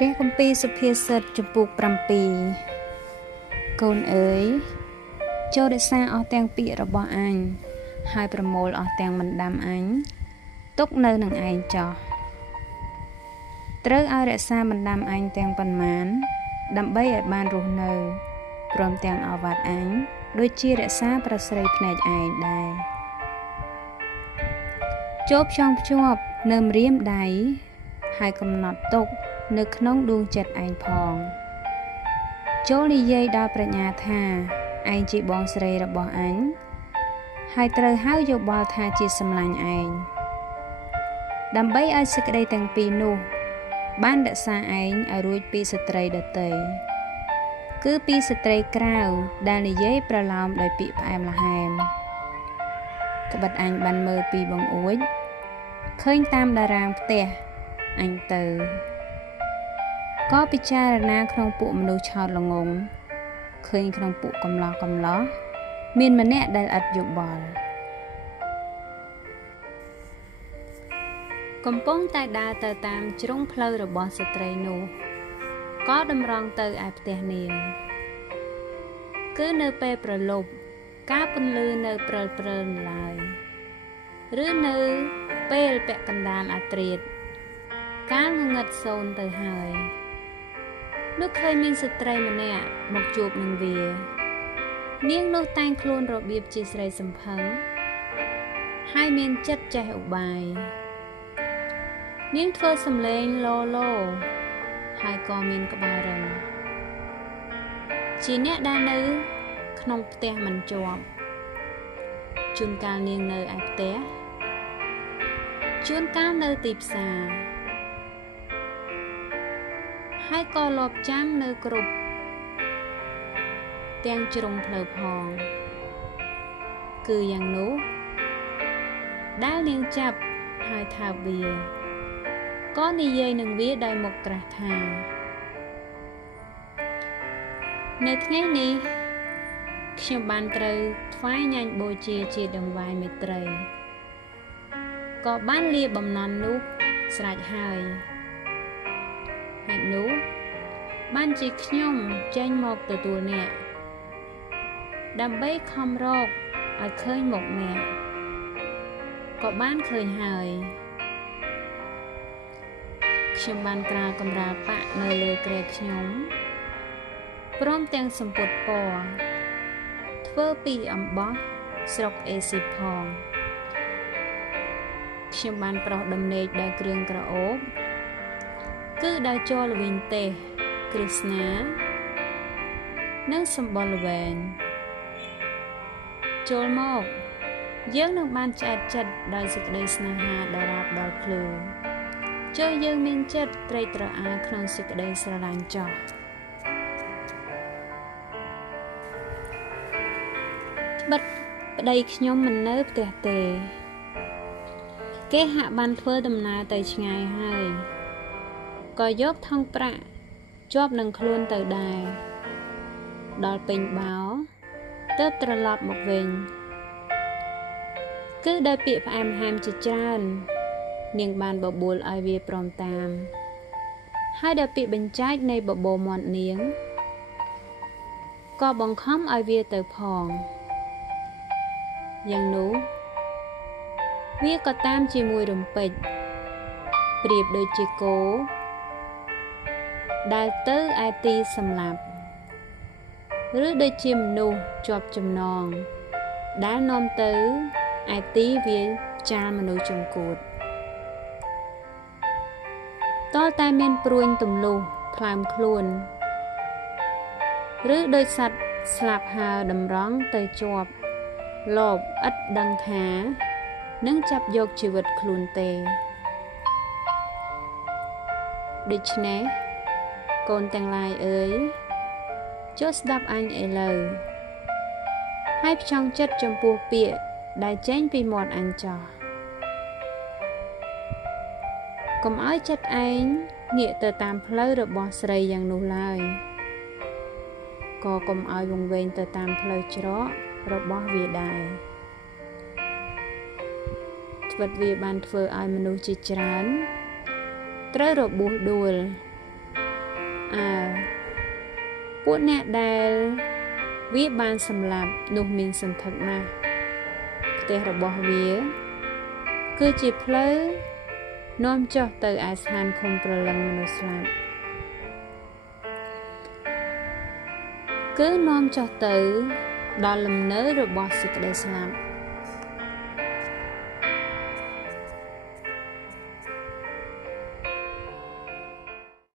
ព្រះគម្ពីរសុភាសិតចំពុក7កូនអើយចូលរក្សាអស់ទាំងពាក្យរបស់អញហើយប្រមូលអស់ទាំងមិនដាំអញទុកនៅនឹងឯងចោះត្រូវឲ្យរក្សាមិនដាំអញទាំងប៉ុន្មានដើម្បីឲ្យបានរស់នៅព្រមទាំងអាវ៉ាត់អញដូចជារក្សាប្រស្រីភ្នែកឯងដែរចូលផ្ចង់ភ្ជាប់នៅម្រាមដៃហើយកំណត់ទុកនៅក្នុងដួងចិត្តឯងផងចូលនិយាយដល់ប្រាជ្ញាថាឯងជាបងស្រីរបស់អញហើយត្រូវហៅយោបល់ថាជាសម្លាញ់ឯងដើម្បីឲ្យសេចក្តីទាំងពីរនោះបានរក្សាឯងឲ្យរួចពីស្ត្រីដទៃគឺពីស្ត្រីក្រៅដែលនិយាយប្រឡោមដោយពាក្យផ្អែមល្ហែមត្បិតអញបានមើលពីបង្អួចឃើញតាមតារាងផ្ទះអញទៅក៏ពិចារណាក្នុងពួកមនុស្សឆោតល្ងង់ឃើញក្នុងពួកកំឡោះមានម្នាក់ដែលឥតយោបល់កំពុងតែដើរទៅតាមជ្រុងផ្លូវរបស់ស្ត្រីនោះក៏តម្រង់ទៅឯផ្ទះនាងគឺនៅពេលប្រលប់ការពន្លឺនៅព្រិលឡើយឬនៅពេលពាក់កណ្ដាលអាធ្រាត្រការងងឹតសូន្យទៅហើយនោះឃើញមានស្ត្រីម្នាក់មកជួបនឹងវានាងនោះតែងខ្លួនរបៀបជាស្រីសំផឹងហើយមានចិត្តចេះឧបាយនាងធ្វើសំឡេងឡហើយក៏មានក្បាលរឹងជាអ្នកដែលនៅក្នុងផ្ទះមិនជាប់ជួនកាលនាងនៅឯផ្ទះជួនកាលនៅទីផ្សារហើយក៏លបចាំងនៅគ្រប់ទាំងជ្រុងផ្លូវផងគឺយ៉ាងនោះដែលនាងចាប់ហើយថើបវាក៏និយាយនឹងវាដោយមុខក្រាស់ថានៅថ្ងៃនេះខ្ញុំបានត្រូវថ្វាយញ៉ាញ់បូជាជាដង្វាយមេត្រីក៏បានលាបំណន់នោះស្រេចហើយហេតុនោះបានជាខ្ញុំចេញមកទទួលអ្នកដើម្បីខំរកឲ្យឃើញមុខអ្នកក៏បានឃើញហើយខ្ញុំបានក្រាលកំរាលប៉ាក់នៅលើក្រែខ្ញុំព្រមទាំងសម្ពុតពណ៌ធ្វើពីអំបោះស្រុកអេស៊ីផងខ្ញុំបានប្រោះដំណេកដោយគ្រឿងក្រអូបគឺដោយជ័រល្វីងទេសគ្រឹស្នានិងសម្បុរល្វែងចូលមកយើងនឹងបានឆ្អែតចិត្តដោយសេចក្តីស្នេហាដរាបដល់ភ្លឺចូលយើងមានចិត្តត្រេកត្រអាលក្នុងសេចក្តីស្រឡាញ់ចោះត្បិតប្តីខ្ញុំមិននៅផ្ទះទេគេហាក់បានធ្វើដំណើរទៅឆ្ងាយហើយក៏យកថង់ប្រាក់ជាប់នឹងខ្លួនទៅដែរដល់ពេញបោទើបត្រឡប់មកវិញគឺដោយពាក្យផ្អែមល្ហែមជាច្រើននាងបានបបួលឲ្យវាព្រមតាមហើយដោយពាក្យបញ្ចែកនៃបបោមាត់នាងក៏បង្ខំឲ្យវាទៅផងយ៉ាងនោះវាក៏តាមជាមួយរំពេចប្រៀបដូចជាគោដែលទៅឯទីសម្លាប់ឬដូចជាមនុស្សជាប់ចំណងដែលនាំទៅឯទីវាចាលមនុស្សចង្កួតតើតែមានព្រួញទម្លុះថ្លើមខ្លួនឬដោយសត្វស្លាប់ហើរតម្រង់ទៅជាប់លបឥតដឹងថានឹងចាប់យកជីវិតខ្លួនទេដូច្នេះកូនទាំងឡាយអើយចូលស្ដាប់អញឥឡូវហើយផ្ចង់ចិត្តចំពោះពាក្យដែលចេញពីមាត់អញចោះកុំឲ្យចិត្តឯងងាកទៅតាមផ្លូវរបស់ស្រីយ៉ាងនោះឡើយក៏កុំឲ្យវង្វេងទៅតាមផ្លូវច្រករបស់វាដែរត្បិតវាបានធ្វើឲ្យមនុស្សជាច្រើនត្រូវរបួសដួល ពួកអ្នកដែលវាបានសម្លាប់នោះមានសន្ធឹកណាស់ផ្ទះរបស់វាគឺជាផ្លូវនាំចុះទៅឯស្ថានឃុំព្រលឹងមនុស្សស្លាប់គឺនាំចុះទៅដល់លំនៅរបស់សេចក្តីស្លាប់